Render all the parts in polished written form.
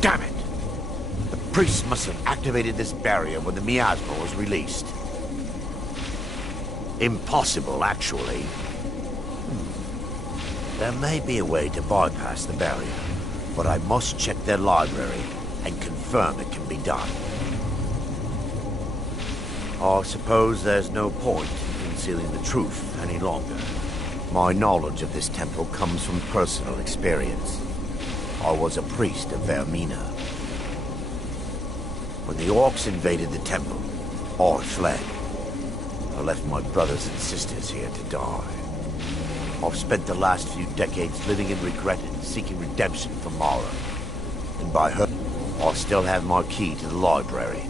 Damn it! The priest must have activated this barrier when the miasma was released. Impossible, actually. There may be a way to bypass the barrier, but I must check their library and confirm it can be done. I suppose there's no point in concealing the truth any longer. My knowledge of this temple comes from personal experience. I was a priest of Vermina. When the orcs invaded the temple, I fled. I left my brothers and sisters here to die. I've spent the last few decades living in regret and seeking redemption from Mara. And by her, I still have my key to the library.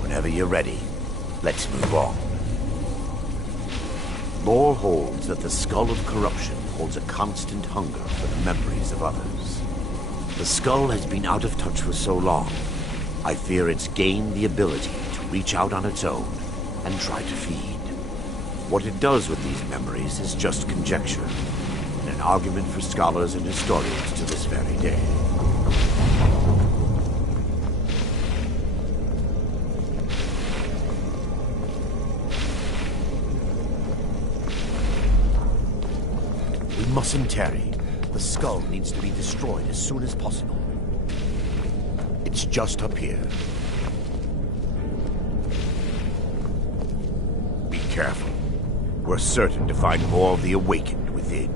Whenever you're ready, let's move on. Lore holds that the Skull of Corruption holds a constant hunger for the memories of others. The skull has been out of touch for so long, I fear it's gained the ability to reach out on its own and try to feed. What it does with these memories is just conjecture, and an argument for scholars and historians to this very day. We mustn't tarry. The skull needs to be destroyed as soon as possible. It's just up here. Be careful. We're certain to find more of the awakened within.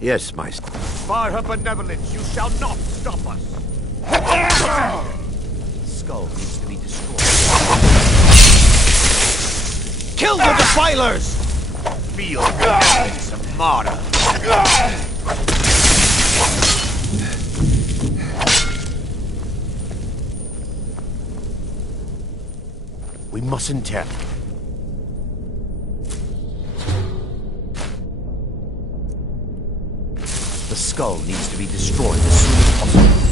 Yes, Maester. By her benevolence, you shall not stop us! The skull needs to be destroyed. Kill the defilers! Feel the vengeance of Mara. We mustn't tell. The skull needs to be destroyed as soon as possible.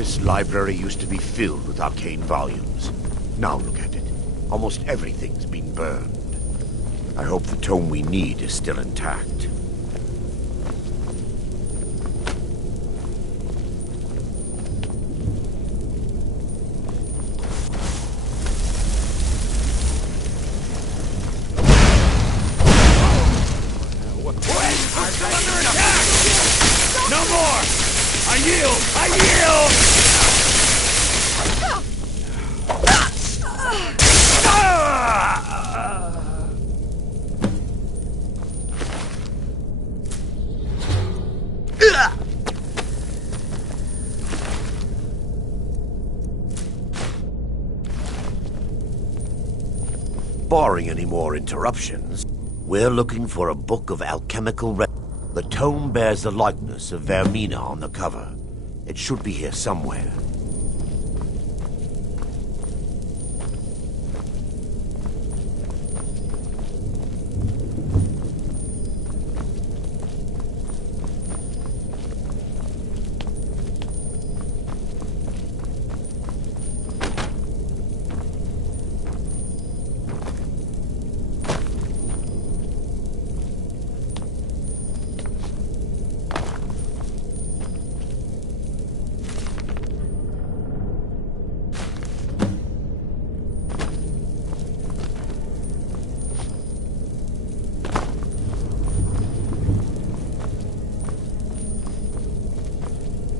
This library used to be filled with arcane volumes. Now look at it. Almost everything's been burned. I hope the tome we need is still intact. No more! I yield! I yield! Barring any more interruptions, we're looking for a book of alchemical The tome bears the likeness of Vermina on the cover. It should be here somewhere.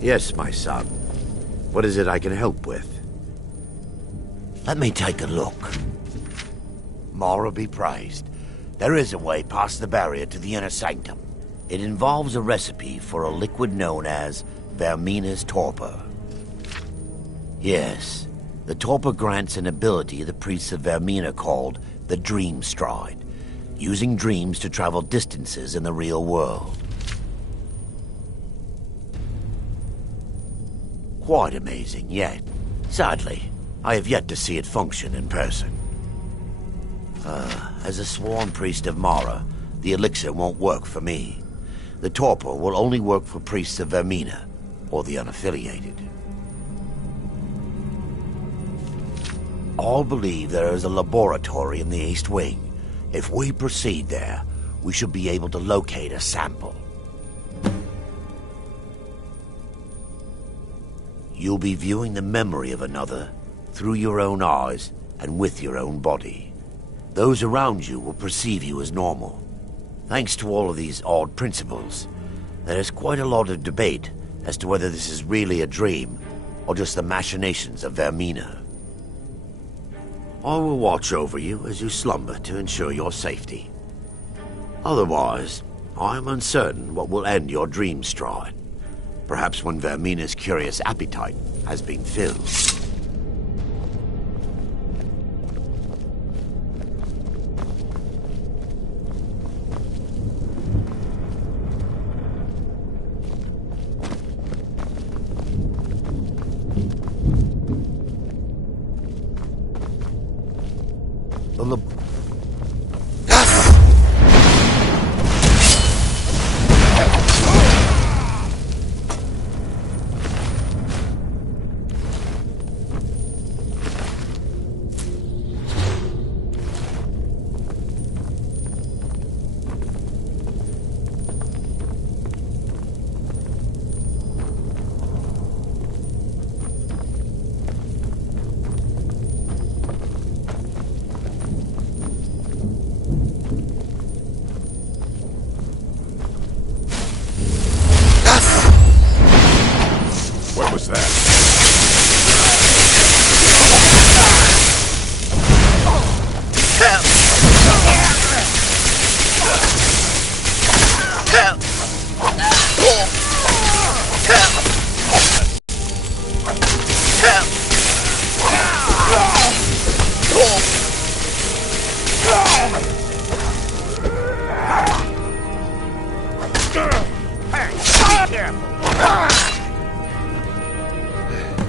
Yes, my son. What is it I can help with? Let me take a look. Mara be praised. There is a way past the barrier to the inner sanctum. It involves a recipe for a liquid known as Vermina's torpor. Yes, the torpor grants an ability the priests of Vermina called the Dream Stride, using dreams to travel distances in the real world. Quite amazing, yet, sadly, I have yet to see it function in person. As a sworn priest of Mara, the elixir won't work for me. The torpor will only work for priests of Vermina, or the unaffiliated. All believe there is a laboratory in the East Wing. If we proceed there, we should be able to locate a sample. You'll be viewing the memory of another through your own eyes and with your own body. Those around you will perceive you as normal. Thanks to all of these odd principles, there is quite a lot of debate as to whether this is really a dream or just the machinations of Vermina. I will watch over you as you slumber to ensure your safety. Otherwise, I am uncertain what will end your dream stride. Perhaps when Vermina's curious appetite has been filled. What was that?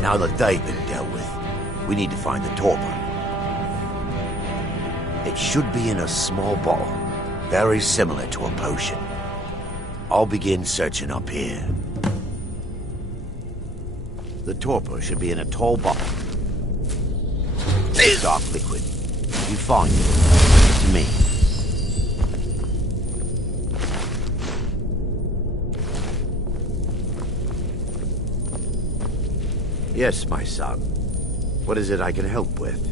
Now that they've been dealt with, we need to find the torpor. It should be in a small bottle, very similar to a potion. I'll begin searching up here. The torpor should be in a tall bottle. Dark liquid. You find it. To me. Yes, my son. What is it I can help with?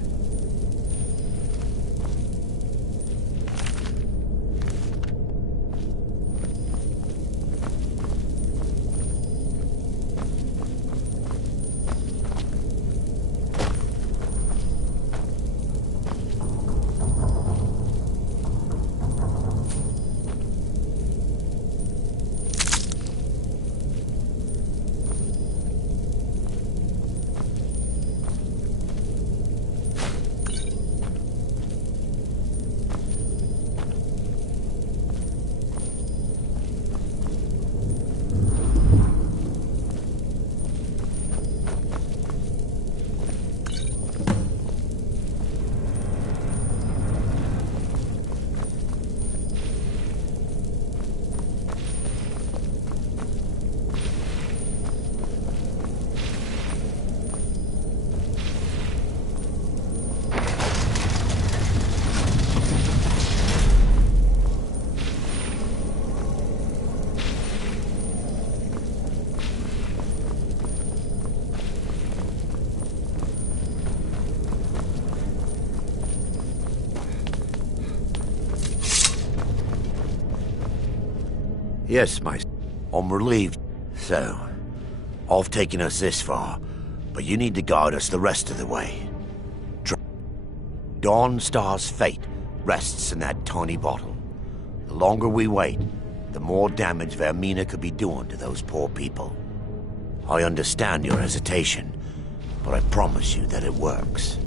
Yes, I'm relieved. So, I've taken us this far, but you need to guide us the rest of the way. Dawnstar's fate rests in that tiny bottle. The longer we wait, the more damage Vermina could be doing to those poor people. I understand your hesitation, but I promise you that it works.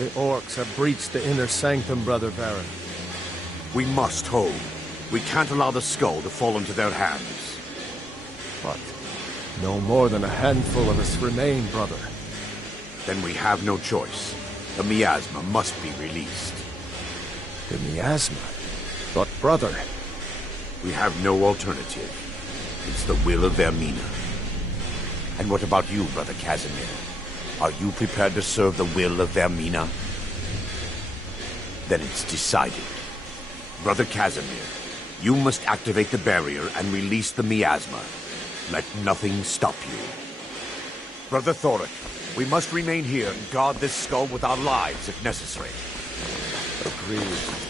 The orcs have breached the inner sanctum, Brother Baron. We must hold. We can't allow the skull to fall into their hands. But no more than a handful of us remain, brother. Then we have no choice. The miasma must be released. The miasma? But brother... We have no alternative. It's the will of Vermina. And what about you, Brother Casimir? Are you prepared to serve the will of Vermina? Then it's decided. Brother Casimir, you must activate the barrier and release the miasma. Let nothing stop you. Brother Thoric, we must remain here and guard this skull with our lives if necessary. Agreed.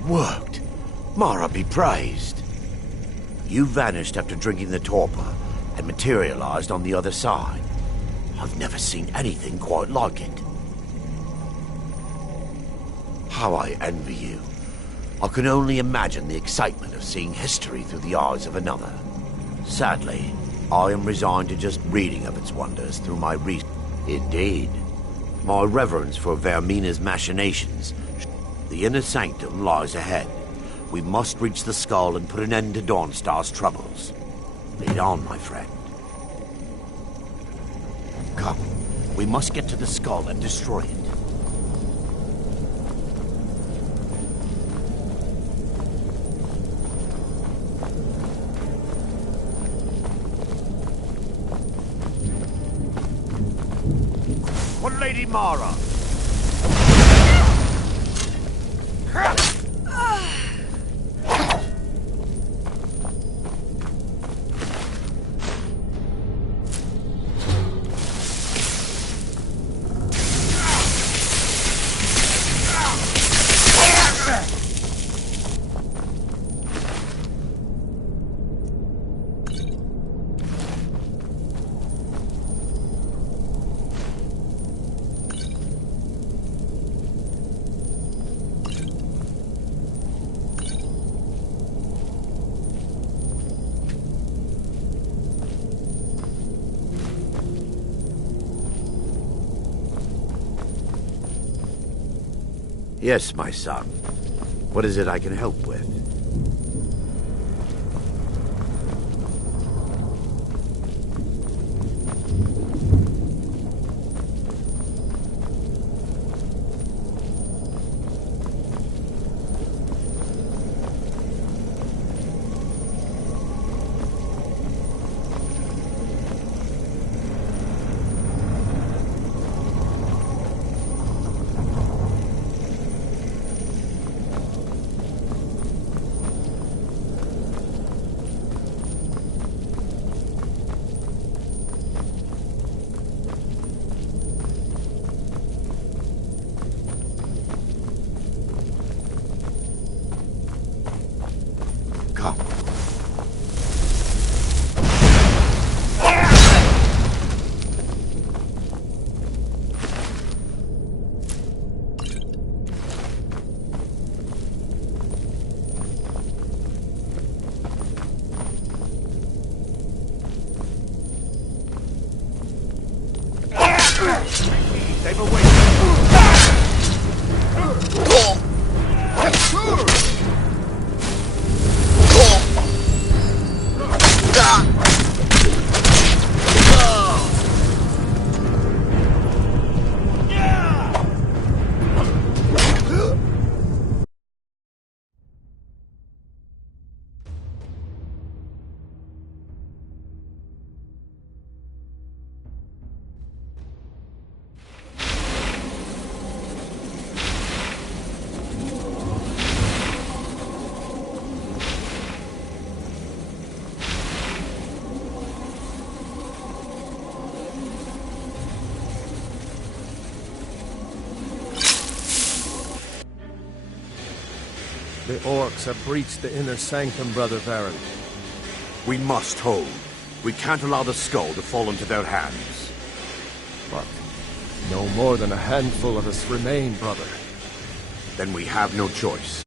It worked. Mara be praised. You vanished after drinking the torpor and materialized on the other side. I've never seen anything quite like it. How I envy you. I can only imagine the excitement of seeing history through the eyes of another. Sadly, I am resigned to just reading of its wonders through my reason. Indeed. My reverence for Vermina's machinations. The inner sanctum lies ahead. We must reach the skull and put an end to Dawnstar's troubles. Lead on, my friend. Come, we must get to the skull and destroy it. For Lady Mara! Yes, my son. What is it I can help with? Come. They've away. The orcs have breached the inner sanctum, Brother Varen. We must hold. We can't allow the skull to fall into their hands. But no more than a handful of us remain, brother. Then we have no choice.